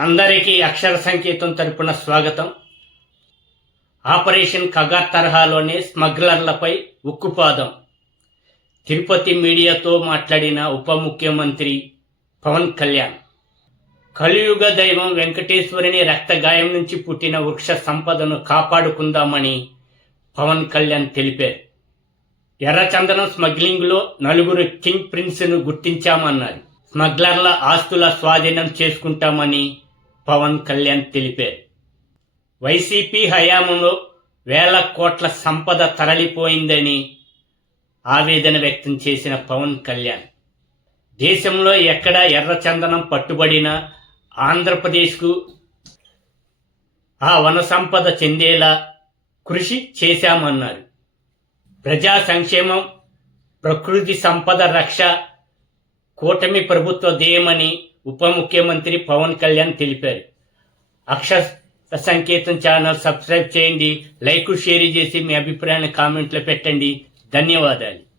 అందరికీ అక్షర సంకేతం తరపున స్వాగతం. ఆపరేషన్ కగార్ తరహాలోనే స్మగ్లర్లపై ఉక్కుపాదం. తిరుపతి మీడియాతో మాట్లాడిన ఉప ముఖ్యమంత్రి పవన్ కళ్యాణ్. కలియుగ దైవం వెంకటేశ్వరుని రక్తగాయం నుంచి పుట్టిన వృక్ష సంపదను కాపాడుకుందామని పవన్ కళ్యాణ్ తెలిపారు. ఎర్రచందనం స్మగ్లింగ్లో నలుగురు కింగ్ ప్రిన్స్ను గుర్తించామన్నారు. స్మగ్లర్ల ఆస్తుల స్వాధీనం చేసుకుంటామని పవన్ కళ్యాణ్ తెలిపారు వైసీపీ హయాంలో వేల కోట్ల సంపద తరలిపోయిందని ఆవేదన వ్యక్తం చేసిన పవన్ కళ్యాణ్. దేశంలో ఎక్కడ ఎర్రచందనం పట్టుబడిన ఆంధ్రప్రదేశ్కు ఆ వన సంపద చెందేలా కృషి చేశామన్నారు. ప్రజా సంక్షేమం ప్రకృతి సంపద రక్ష కూటమి ప్రభుత్వ ధ్యేయమని ఉప ముఖ్యమంత్రి పవన్ కళ్యాణ్ తెలిపారు. అక్షర సంకేతం ఛానల్ సబ్స్క్రైబ్ చేయండి లైక్ షేర్ చేసి మీ అభిప్రాయాన్ని కామెంట్లో పెట్టండి. ధన్యవాదాలు.